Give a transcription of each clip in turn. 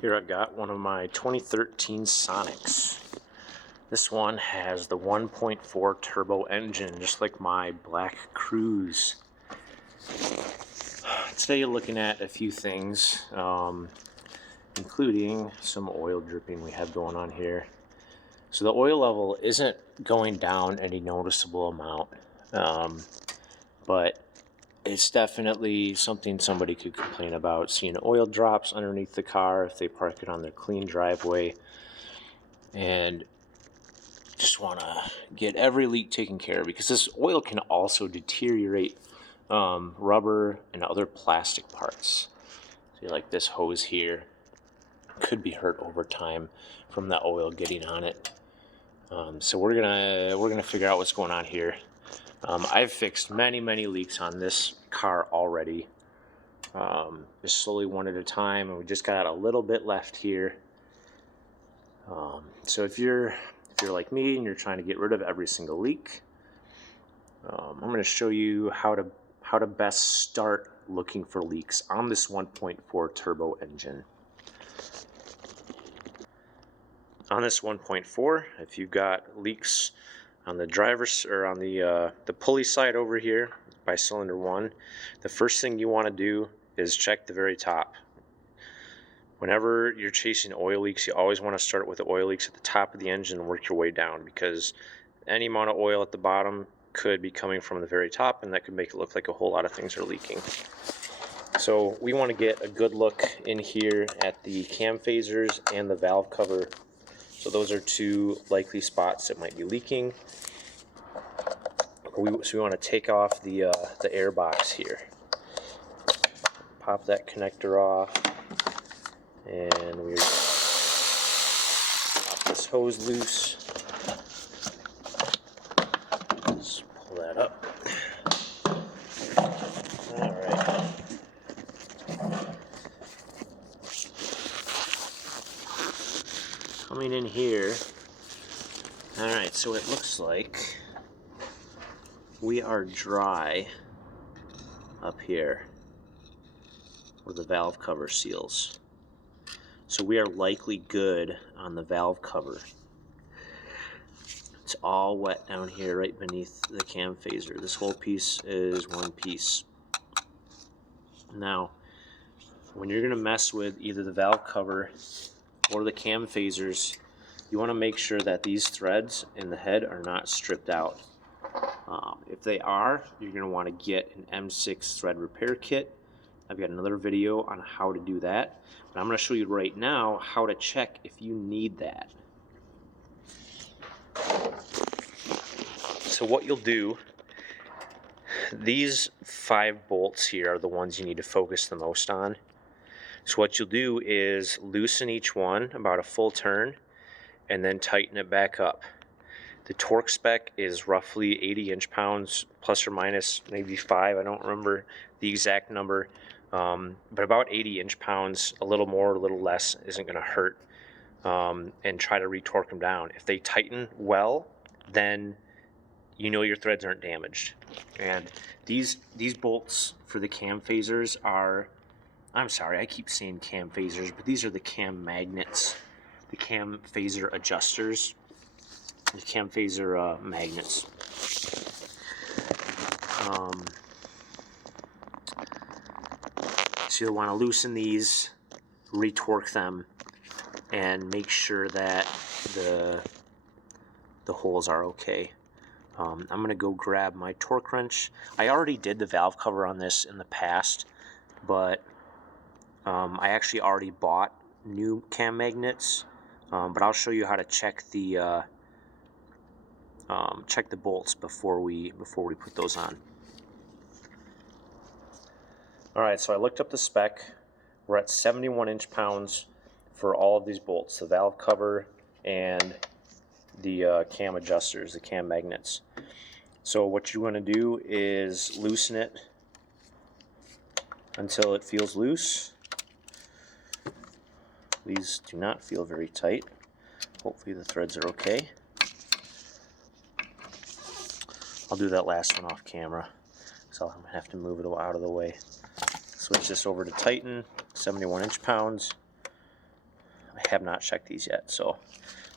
Here I've got one of my 2013 Sonics. This one has the 1.4 turbo engine, just like my black Cruze. Today you're looking at a few things, including some oil dripping we have going on here. So the oil level isn't going down any noticeable amount, but it's definitely something somebody could complain about, seeing oil drops underneath the car if they park it on their clean driveway, and just want to get every leak taken care of, because this oil can also deteriorate rubber and other plastic parts. See, like this hose here could be hurt over time from the oil getting on it. So we're gonna figure out what's going on here. I've fixed many leaks on this car already, just slowly one at a time, and we just got a little bit left here. So if you're like me and you're trying to get rid of every single leak, I'm going to show you how to best start looking for leaks on this 1.4 turbo engine. On this 1.4, if you've got leaks on the driver's or on the pulley side over here by cylinder 1, the first thing you want to do is check the very top. Whenever you're chasing oil leaks, you always want to start with the oil leaks at the top of the engine and work your way down, because any amount of oil at the bottom could be coming from the very top, and that could make it look like a whole lot of things are leaking. So we want to get a good look in here at the cam phasers and the valve cover. So those are two likely spots that might be leaking. So we want to take off the air box here. Pop that connector off, and we pop this hose loose. Just pull that up. All right. Coming in here. All right, so it looks like we are dry up here where the valve cover seals. So we are likely good on the valve cover. It's all wet down here right beneath the cam phaser. This whole piece is one piece. Now, when you're going to mess with either the valve cover or the cam phasers, you want to make sure that these threads in the head are not stripped out. If they are, you're going to want to get an M6 thread repair kit. I've got another video on how to do that, but I'm going to show you right now how to check if you need that. So what you'll do, these 5 bolts here are the ones you need to focus the most on. So what you'll do is loosen each one about a full turn and then tighten it back up. The torque spec is roughly 80 inch-pounds, plus or minus maybe 5. I don't remember the exact number, but about 80 inch-pounds, a little more, a little less, isn't going to hurt. And try to retorque them down. If they tighten well, then you know your threads aren't damaged. And these bolts for the cam phasers are, I'm sorry, I keep saying cam phasers, but these are the cam magnets, the cam phaser adjusters. The cam phaser magnets. So you'll want to loosen these, retorque them, and make sure that the holes are okay. I'm going to go grab my torque wrench. I already did the valve cover on this in the past, but I actually already bought new cam magnets. But I'll show you how to check the bolts before we put those on. Alright, so I looked up the spec. We're at 71 inch-pounds for all of these bolts, the valve cover and the cam adjusters, the cam magnets. So what you want to do is loosen it until it feels loose. These do not feel very tight. Hopefully the threads are okay. I'll do that last one off camera, so I'll have to move it out of the way. Switch this over to Tighten, 71 inch-pounds. I have not checked these yet, so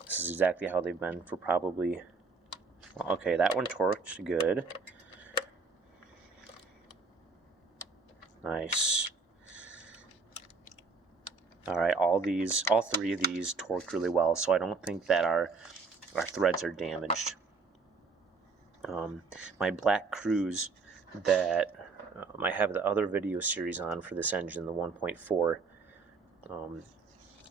this is exactly how they've been for probably, well, okay, that one torqued good. Nice. All right, all three of these torqued really well, so I don't think that our threads are damaged. My black Cruze that I have the other video series on for this engine, the 1.4,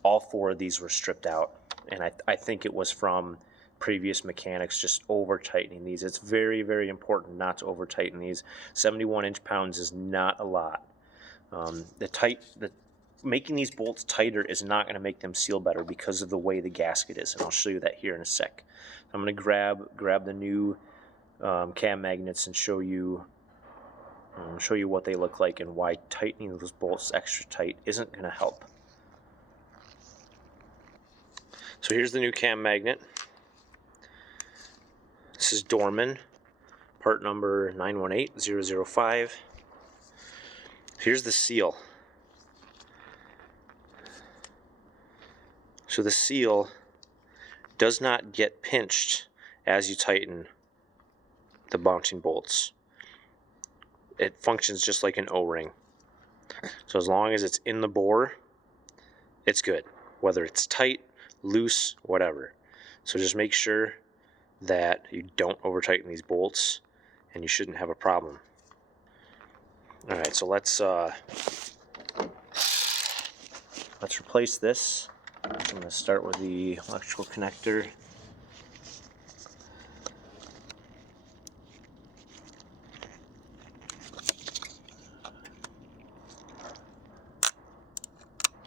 all four of these were stripped out, and I think it was from previous mechanics just over tightening these. It's very, very important not to over tighten these. 71 inch-pounds is not a lot. Making these bolts tighter is not going to make them seal better because of the way the gasket is, and I'll show you that here in a sec. I'm going to grab the new cam magnets and show you what they look like and why tightening those bolts extra tight isn't going to help. So here's the new cam magnet. This is Dorman, part number 918005. Here's the seal. So the seal does not get pinched as you tighten the mounting bolts. It functions just like an O-ring. So as long as it's in the bore, it's good. Whether it's tight, loose, whatever. So just make sure that you don't over tighten these bolts, and you shouldn't have a problem. Alright, so let's replace this. I'm going to start with the electrical connector.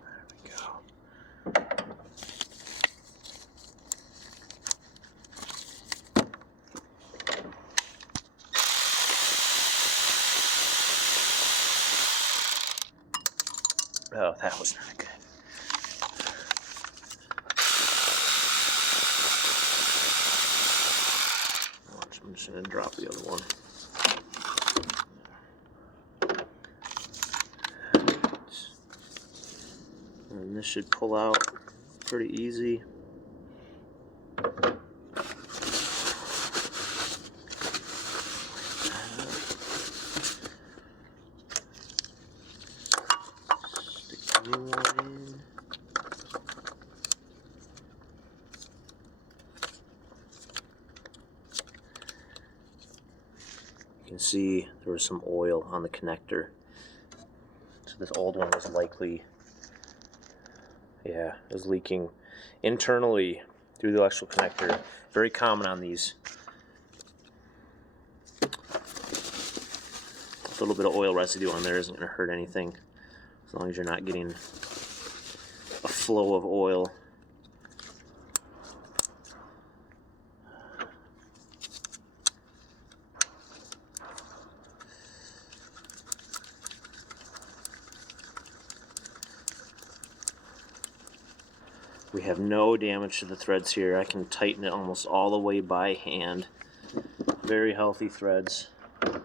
There we go. Oh, that was not good. I'm just going to drop the other one. And this should pull out pretty easy. Stick the new one in. You can see there was some oil on the connector. So this old one was likely, yeah, it was leaking internally through the electrical connector. Very common on these. A little bit of oil residue on there isn't going to hurt anything, as long as you're not getting a flow of oil. We have no damage to the threads here. I can tighten it almost all the way by hand. Very healthy threads. I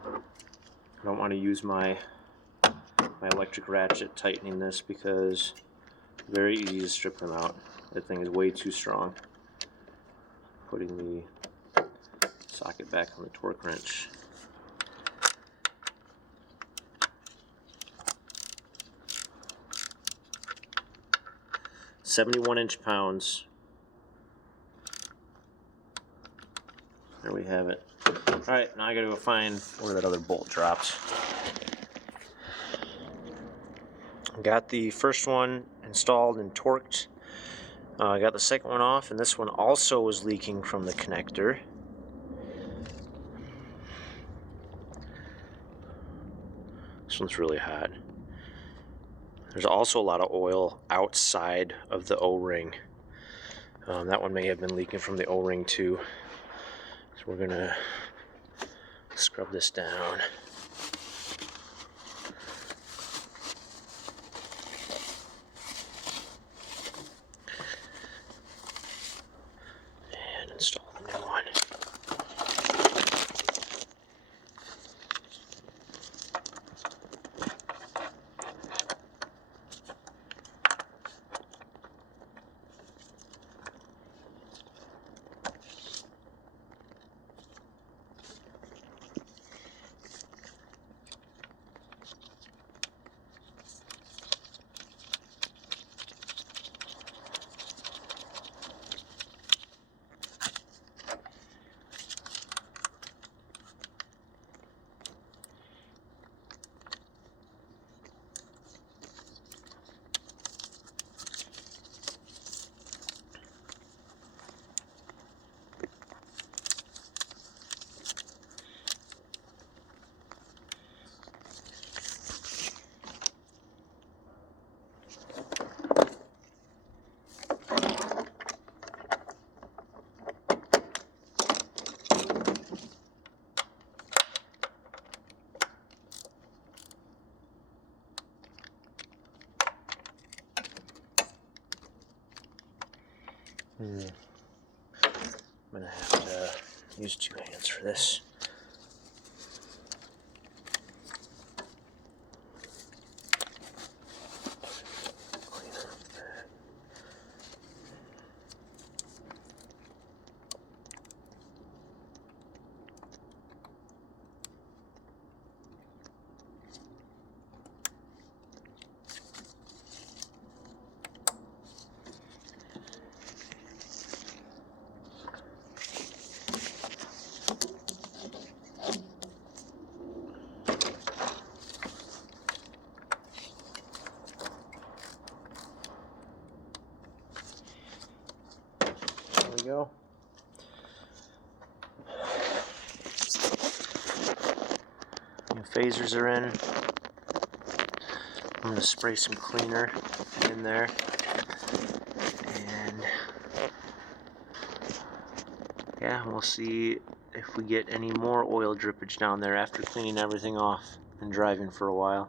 don't want to use my electric ratchet tightening this because it's very easy to strip them out. That thing is way too strong. Putting the socket back on the torque wrench. .71 inch-pounds. There we have it. Alright, now I gotta go find where that other bolt dropped. Got the first one installed and torqued. I got the second one off, and this one also was leaking from the connector. This one's really hot. There's also a lot of oil outside of the O-ring. That one may have been leaking from the O-ring too. So we're gonna scrub this down. And install the new one. I'm gonna have to use 2 hands for this. There we go. New phasers are in. I'm going to spray some cleaner in there. And yeah, we'll see if we get any more oil drippage down there after cleaning everything off and driving for a while.